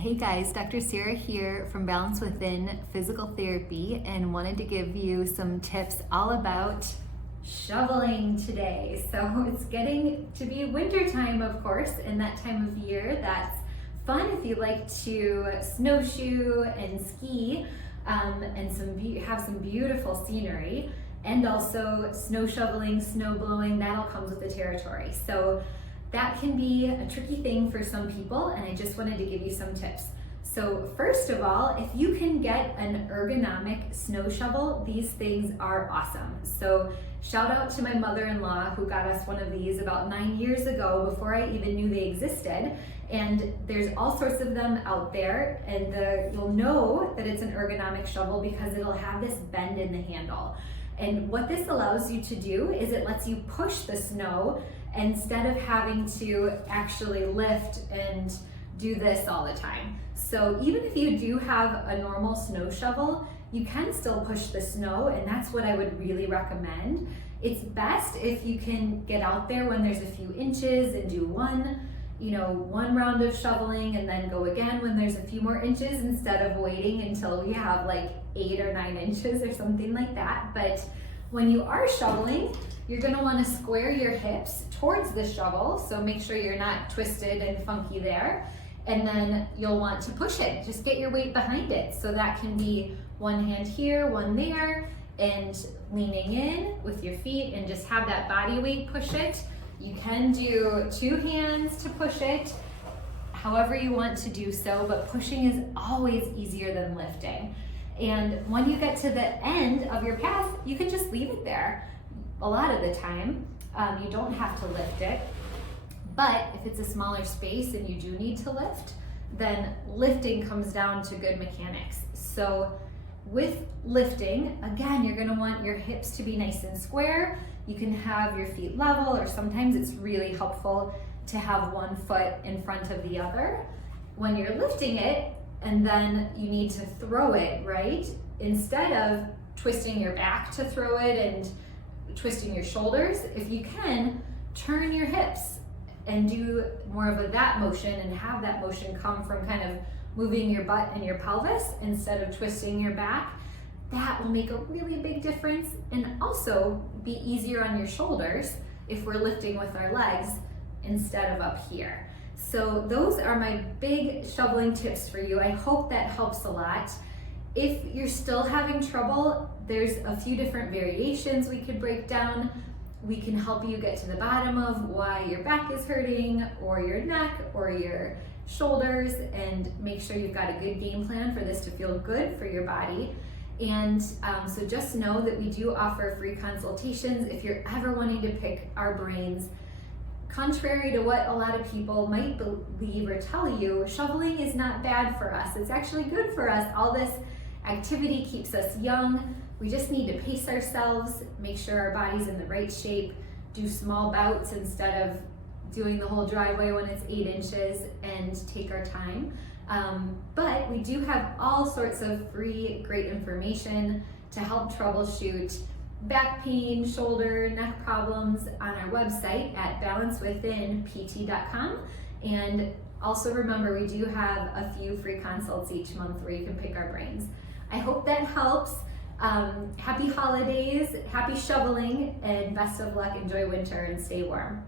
Hey guys, Dr. Sarah here from Balance Within Physical Therapy and wanted to give you some tips all about shoveling today. So it's getting to be winter time, of course, and that time of year that's fun if you like to snowshoe and ski and have some beautiful scenery, and also snow shoveling, snow blowing, that all comes with the territory. So that can be a tricky thing for some people, and I just wanted to give you some tips. So first of all, if you can get an ergonomic snow shovel, these things are awesome. So shout out to my mother-in-law who got us one of these about 9 years ago before I even knew they existed. And there's all sorts of them out there, and you'll know that it's an ergonomic shovel because it'll have this bend in the handle. And what this allows you to do is it lets you push the snow instead of having to actually lift and do this all the time. So even if you do have a normal snow shovel, you can still push the snow, and that's what I would really recommend. It's best if you can get out there when there's a few inches and do one round of shoveling and then go again when there's a few more inches instead of waiting until you have like 8 or 9 inches or something like that. But when you are shoveling, you're gonna wanna square your hips towards the shovel, so make sure you're not twisted and funky there. And then you'll want to push it. Just get your weight behind it. So that can be one hand here, one there, and leaning in with your feet and just have that body weight push it. You can do 2 hands to push it, however you want to do so, but pushing is always easier than lifting. And when you get to the end of your path, you can just leave it there. A lot of the time, you don't have to lift it. But if it's a smaller space and you do need to lift, then lifting comes down to good mechanics. So with lifting, again, you're gonna want your hips to be nice and square. You can have your feet level, or sometimes it's really helpful to have one foot in front of the other. When you're lifting it, and then you need to throw it, right? Instead of twisting your back to throw it and twisting your shoulders, if you can, turn your hips and do more of that motion and have that motion come from kind of moving your butt and your pelvis instead of twisting your back. That will make a really big difference and also be easier on your shoulders if we're lifting with our legs instead of up here. So those are my big shoveling tips for you. I hope that helps a lot. If you're still having trouble, there's a few different variations we could break down. We can help you get to the bottom of why your back is hurting, or your neck, or your shoulders, and make sure you've got a good game plan for this to feel good for your body. And so just know that we do offer free consultations if you're ever wanting to pick our brains. Contrary to what a lot of people might believe or tell you, shoveling is not bad for us. It's actually good for us. All this activity keeps us young. We just need to pace ourselves, make sure our body's in the right shape, do small bouts instead of doing the whole driveway when it's 8 inches, and take our time. But we do have all sorts of free, great information to help troubleshoot back pain, shoulder, neck problems on our website at balancewithinpt.com. And also remember, we do have a few free consults each month where you can pick our brains. I hope that helps. Happy holidays, happy shoveling, and best of luck. Enjoy winter and stay warm.